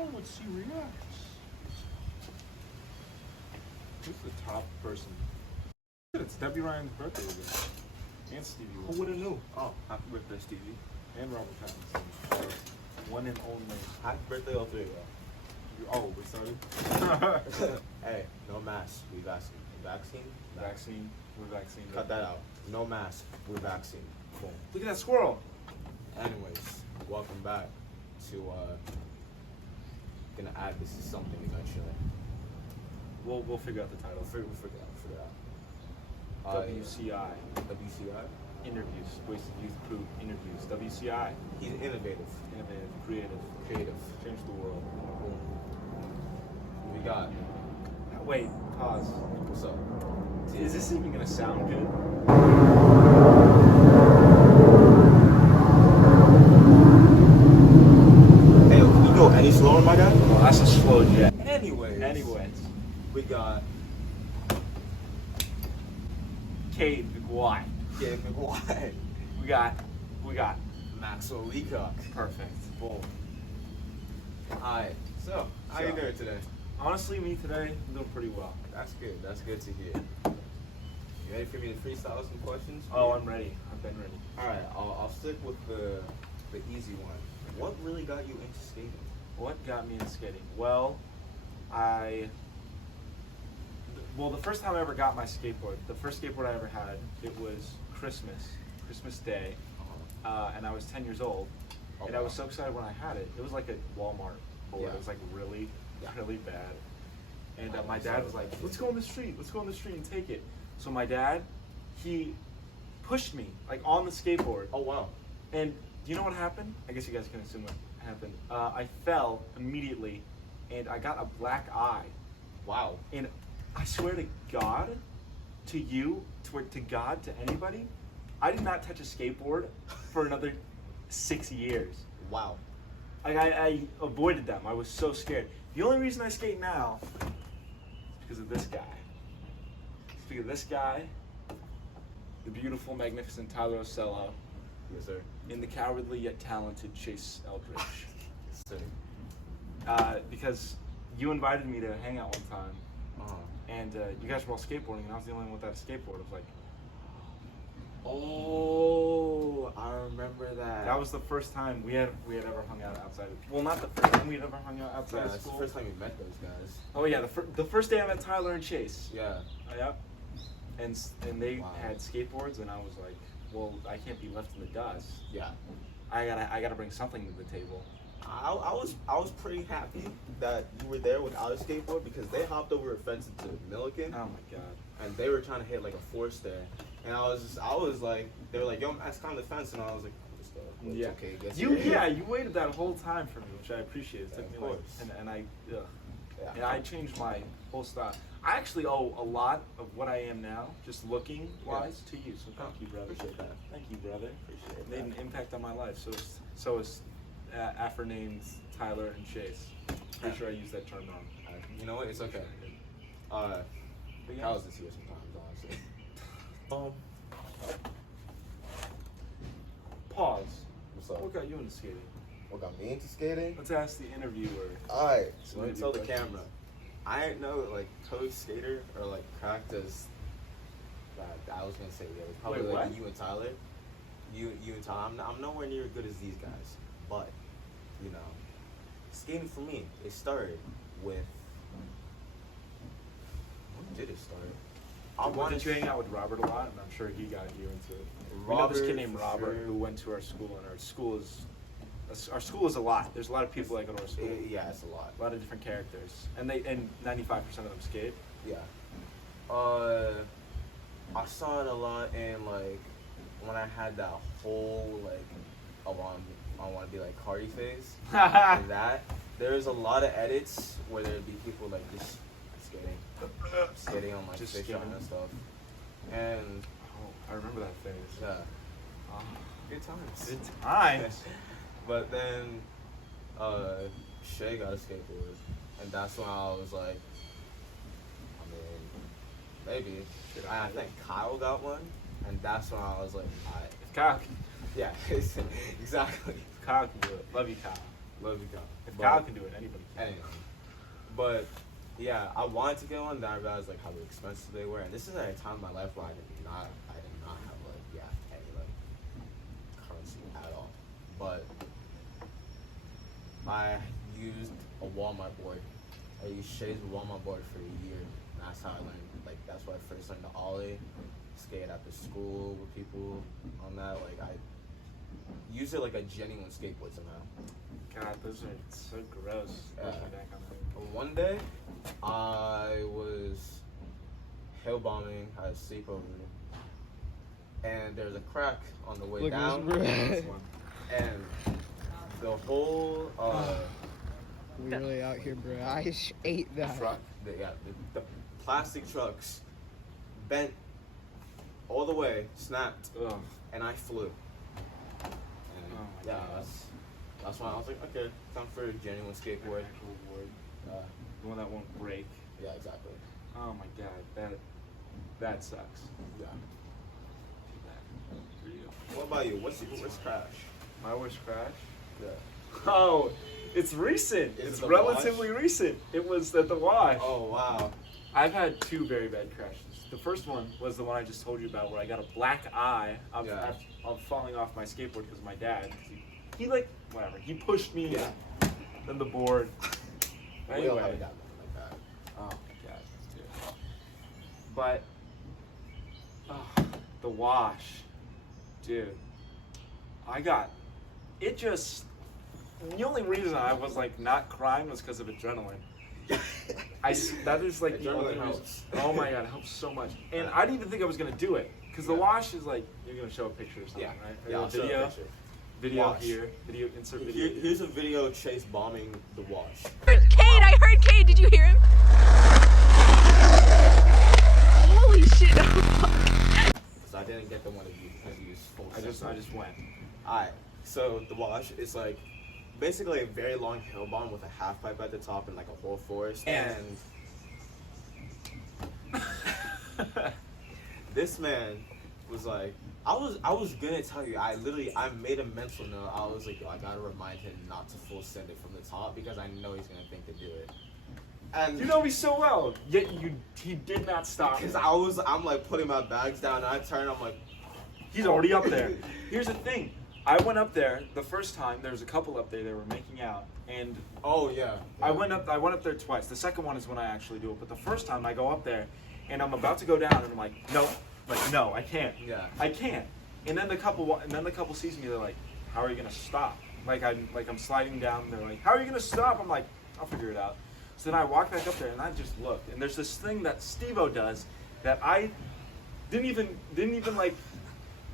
Oh, let's see reacts. Who's the top person? It's Debbie Ryan's birthday today. And Stevie. Who would have knew? Oh, happy birthday, Stevie. And Robert Pattinson. One and only. Happy birthday, all three of Oh, we started? Hey, no mask. We vaccine. Vaccine? Vaccine. We're vaccine. Cut that out. No mask. We're vaccine. Boom. Look at that squirrel. Anyways, welcome back to gonna add this to something eventually. We'll figure out the title. We'll figure it out. WCI. WCI? Interviews. Wasted Youth Crew interviews. WCI. He's innovative. Innovative. Creative. Creative. Change the world. Boom. We got. Wait. Pause. What's up? Is this even gonna sound good? Hey, can you go any slower, my guy? Oh, that's a slow jet. Anyways, we got Cade McWhite. Cade McWhite. We got Maxwell Leacock. perfect. Boom. Alright, so how you doing today? Honestly, me today, I'm doing pretty well. That's good. That's good to hear. You ready for me to freestyle some questions? Oh, I'm ready. I've been ready. Alright, I'll stick with the easy one. What really got you into skating? What got me into skating? Well, the first time I ever got my skateboard, the first skateboard I ever had, it was Christmas Day, and I was 10 years old, and I was so excited when I had it. It was like a Walmart board. Yeah. It was like really bad. And my dad was like, let's go on the street and take it. So my dad, he pushed me like on the skateboard. Oh wow. And do you know what happened? I guess you guys can assume what happened. I fell immediately, and I got a black eye. Wow. And I swear to God, to you, to God, to anybody, I did not touch a skateboard for another 6 years. Wow. I avoided them. I was so scared. The only reason I skate now is because of this guy. It's because of this guy, the beautiful, magnificent Tyler Ocello, Yes, sir. and the cowardly yet talented Chase Eldridge. Yes, sir. Because you invited me to hang out one time, Uh-huh. and you guys were all skateboarding, and I was the only one without a skateboard. I was like, Oh, I remember that. that was the first time we had ever hung out outside. Well, not the first time we had ever hung out outside of That's the school. first time you met those guys. Oh yeah, the first day I met Tyler and Chase. Yeah. Yep. And they Wow. had skateboards, and I was like, well, I can't be left in the dust. Yeah. I gotta bring something to the table. I was pretty happy that you were there without a skateboard because they hopped over a fence into Milliken Oh my God. and they were trying to hit like a force there, and I was like, they were like, yo, let's climb the fence, and I was like, let's go. Well, it's Yeah. okay. Guess You waited that whole time for me, which I appreciate. It took Of me like, course. and I, ugh. Yeah. And I changed my whole style. I actually owe a lot of what I am now, just looking wise, to you. So thank you, brother. Appreciate that. Thank you, brother. Appreciate It made an that. impact on my life. So is after names Tyler and Chase. Pretty sure I used that term wrong. You know what? It's okay. But yeah. Kyle's this here sometimes, honestly. Pause. What's up? What got you into skating? What got me into skating? Let's ask the interviewer. Alright, so Some let me interview tell the questions. camera. I ain't know like coach skater or like practice. I was gonna say yeah, it was probably Wait, like what? you and Tyler. You and Tyler. I'm nowhere near as good as these guys, but you know, skating for me, it started with. When did it start? Did you hang out with Robert a lot? And I'm sure he got you into it. We know this kid named for Robert sure. who went to our school, and our school is a lot. There's a lot of people that go to our school. Yeah, it's a lot. A lot of different characters, and 95% of them skate. Yeah. I saw it a lot in like when I had that whole like I want to be like Cardi phase. And that there's a lot of edits where there'd be people like just skating on like Just fish skating. and stuff. And Oh, I remember that phase. yeah, Oh, good times. good times. But then Shay got a skateboard, and that's when I was like, I mean, maybe. I think Kyle got one, and that's when I was like, If Kyle can, yeah, exactly. Kyle can do it. Love you, Kyle. Love you, Kyle. If But- Kyle can do it, anybody can. Anyway, but yeah, I wanted to get one. Then I realized like how expensive they were, and this is at a time in my life where I did not have like any like currency at all. But I used a Walmart board. I used Shay's Walmart board for a year. And that's how I learned. Like that's where I first learned the ollie. Skate after school with people on that. Like I use it like a genuine skateboard somehow. God, those are so gross. Looking back on that. One day, I was hill bombing. I had a sleepover, and there's a crack on the way Look at down, this, bro. and the whole We really out here, bro. I ate that. truck, the plastic trucks bent all the way, snapped, Ugh. and I flew. And Oh my yeah, God. that's why I was like, okay, time for a genuine skateboard. The one that won't break. Yeah, exactly. Oh my God, that sucks. Yeah. Too bad. For you. What about you? What's your worst crash? My worst crash? Yeah. Oh, it's recent. Is it It's the relatively recent. It was at the wash. Oh wow. I've had two very bad crashes. The first one was the one I just told you about, where I got a black eye of falling off my skateboard because of my dad. He like whatever. He pushed me. Yeah. Then the board. We all Anyway. have got one like that. Oh my God, dude. But the wash, dude. The only reason I was like not crying was because of adrenaline. That is like the only Adrenaline reason. helps. Oh my God, it helps so much. And I didn't even think I was gonna do it because the wash is like you're gonna show a picture or something, Yeah. right? Or Yeah. a I'll show a video, picture. video Wash. here, video insert video. here. Here's a video of Chase bombing the wash. Cade, I heard Cade. Did you hear him? Holy shit. So I didn't get the one of you because you used full. I just went. Alright. So the wash is like basically a very long hill bomb with a half pipe at the top and like a whole forest. And this man was like, I was gonna tell you, I made a mental note. I was like, yo, I gotta remind him not to full send it from the top because I know he's gonna think to do it. And You know me so well, yet he did not stop. because I'm like putting my bags down and I turn, I'm like, He's already up there. Here's the thing. I went up there the first time. There was a couple up there. They were making out, and oh yeah. I went up there twice. The second one is when I actually do it. But the first time I go up there, and I'm about to go down, and I'm like, no, I can't. Yeah. I can't. And then the couple sees me. They're like, how are you gonna stop? I'm sliding down. They're like, how are you gonna stop? I'm like, I'll figure it out. So then I walk back up there, and I just looked, and there's this thing that Steve-O does that I didn't even like.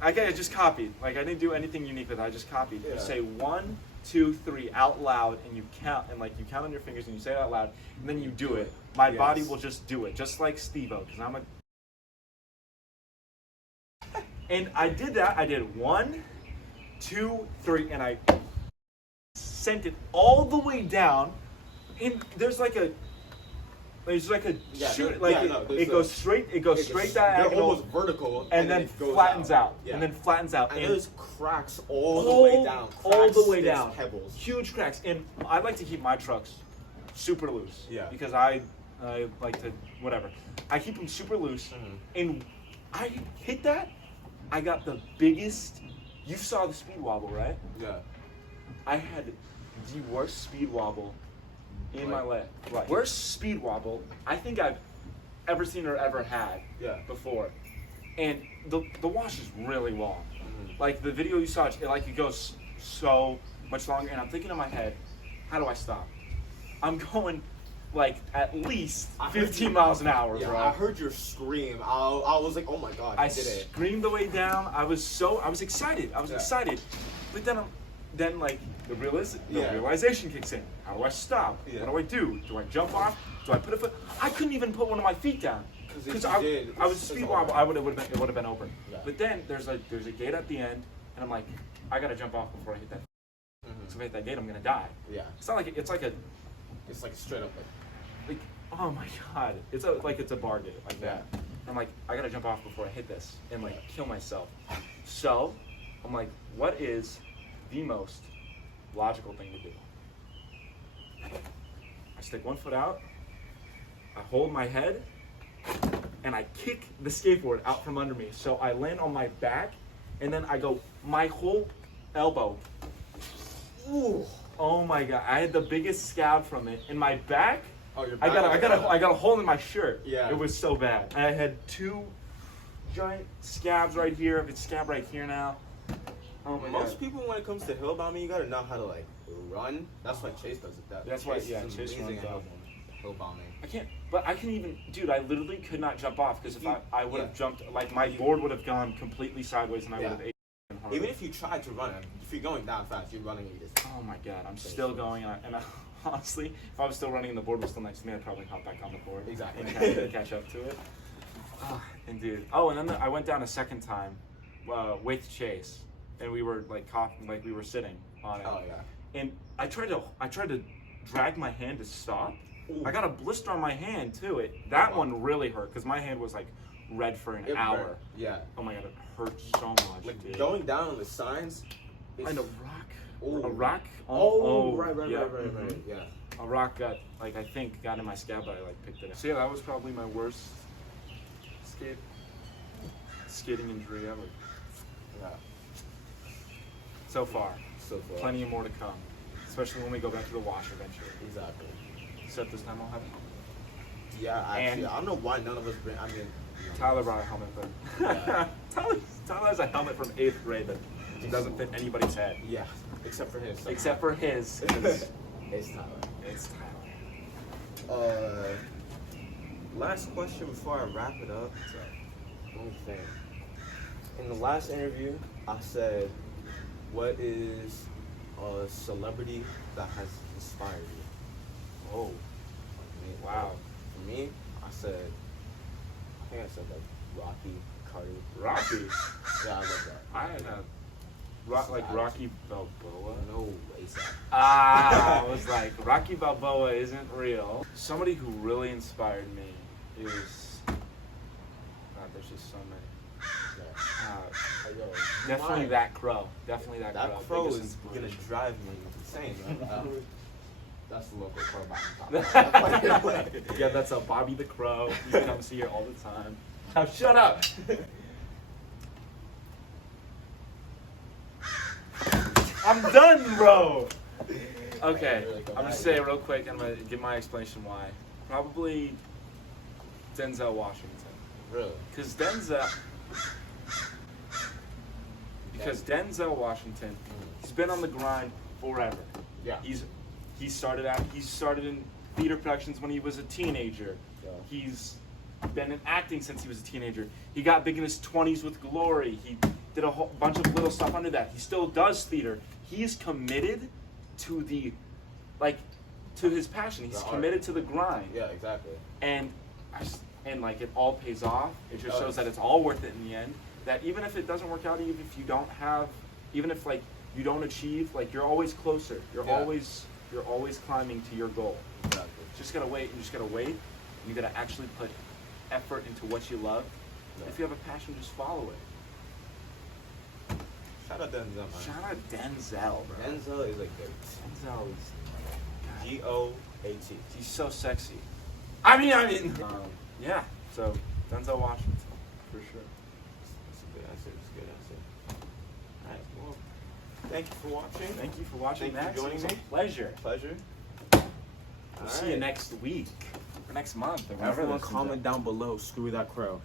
I just copied. Like I didn't do anything unique with it. I just copied. Yeah. You say 1, 2, 3 out loud, and you count, and like you count on your fingers, and you say it out loud, and then you do it. My Yes. body will just do it, just like Steve-O, because I'm a. And I did that. I did 1, 2, 3, and I sent it all the way down. And there's like a Yeah, shoot. there- Like yeah, no, there's it goes straight. It goes straight They're diagonal. almost vertical, and then it goes flattens out. Yeah. And then flattens out. And there's cracks all the all way down. all the Cracks, way sticks, down. Pebbles. Huge cracks. And I like to keep my trucks super loose. Yeah. Because I like to whatever. I keep them super loose. Mhm. And I hit that. I got the biggest. You saw the speed wobble, right? Yeah. I had the worst speed wobble in my life. Right. Worst speed wobble I think I've ever seen or ever had Yeah. before. And the wash is really long. Mhm. Like the video you saw, it goes so much longer. And I'm thinking in my head, how do I stop? I'm going like at least I heard 15 you- miles an hour, Yeah, bro. I heard your scream. I was like, oh my god, I you did it. screamed the way down. I was excited. I was Yeah. excited. But then like the Yeah. realization kicks in. How do I stop? Yeah. What do? Do I jump off? Do I put a foot? I couldn't even put one of my feet down. 'Cause if Because you did, I was it's speed over. wobble. It would have been over. Yeah. But then there's a gate at the end, and I'm like, I gotta jump off before I hit that. Mhm. So if I hit that gate, I'm gonna die. Yeah. It's not like it's like a It's like straight up like. oh my god, it's a bar gate like that. I'm like, I gotta jump off before I hit this and like kill myself. So I'm like, what is the most logical thing to do? I stick one foot out, I hold my head, and I kick the skateboard out from under me. So I land on my back, and then I go my whole elbow. Ooh. Oh my god! I had the biggest scab from it in my back. Oh, your I back. got a hole in my shirt. Yeah. It was so bad. I had 2 giant scabs right here. I've got scab right here now. Oh my Most god. people, when it comes to hill bombing, you gotta know how to like run. That's why Chase does it. That's why, yeah, is Chase amazing runs at up. hill bombing. I can't, but I can even, dude, I literally could not jump off because if I would have Yeah. jumped, like my board would have gone completely sideways and I would have ate hard. Even if you tried to run it, if you're going down fast, you're running and you just. Oh my god, I'm still going, and I, honestly, if I was still running and the board was still next to me, I'd probably hop back on the board. Exactly. And catch up to it. And dude, and then I went down a second time with Chase, and we were like we were sitting on it. Oh yeah. And I tried to drag my hand to stop. Ooh. I got a blister on my hand too. That one really hurt because my hand was like red for an hour. Hurt. Yeah. Oh my god, it hurt so much. Like dude. going down on the signs. And a rock. Ooh. A rock. Right. Yeah. Yeah. A rock got got in my scab, but I like picked it up. So yeah, that was probably my worst skating injury ever. Yeah. So far. So far. Plenty more to come. Especially when we go back to the wash eventually. Exactly. Except this time I'll have it. Yeah, actually, And- I don't know why none of us bring. I mean, Tyler brought a helmet, but Yeah. Tyler has a helmet from 8th grade that doesn't fit anybody's head. yeah, except for his. Except for his. 'Cause It's Tyler. it's Tyler. Last question before I wrap it up. Let me think. In the last interview, I said, "What is a celebrity that has inspired you?" Oh, Me- wow. For me, I think I said like Rocky, Cardi. Rocky. Yeah, I love that. I had Rocky Balboa. No ASAP. I was like, Rocky Balboa isn't real. Somebody who really inspired me is, God, there's just so many. Definitely that crow. Definitely that crow. That crow Biggest is gonna inspiration. drive me insane, man. That's the local crow bottom. Yeah, that's a Bobby the Crow. You can come see her all the time. Now shut up. I'm done, bro. Okay, I'm gonna say it real quick. I'm gonna give my explanation why. Probably Denzel Washington. Really? Because Denzel Washington, he's been on the grind forever. Yeah. He started in theater productions when he was a teenager. Yeah. He's been in acting since he was a teenager. He got big in his 20s with Glory. He did a whole bunch of little stuff under that. He still does theater. He's committed to to his passion. He's The art. committed to the grind. Yeah, exactly. And like it all pays off. It just does. shows that it's all worth it in the end. That even if it doesn't work out, even if you don't have, even if like you don't achieve, like you're always closer. You're Yeah. always climbing to your goal. Exactly. Just gotta wait. You just gotta wait. You gotta actually put effort into what you love. Yeah. If you have a passion, just follow it. Shout out Denzel, man. Shout out Denzel, bro. Denzel is a goat. Denzel is G-O-A-T. he's so sexy. I mean, yeah. So Denzel Washington, for sure. That's a good answer. That's a good answer. All right. Well, thank you for watching. Thank you for watching. Thank you Max. for It was joining a me. pleasure. Pleasure. We'll see you next week or next month. Or whenever Everyone this comes comment out. down below. Screw that crow.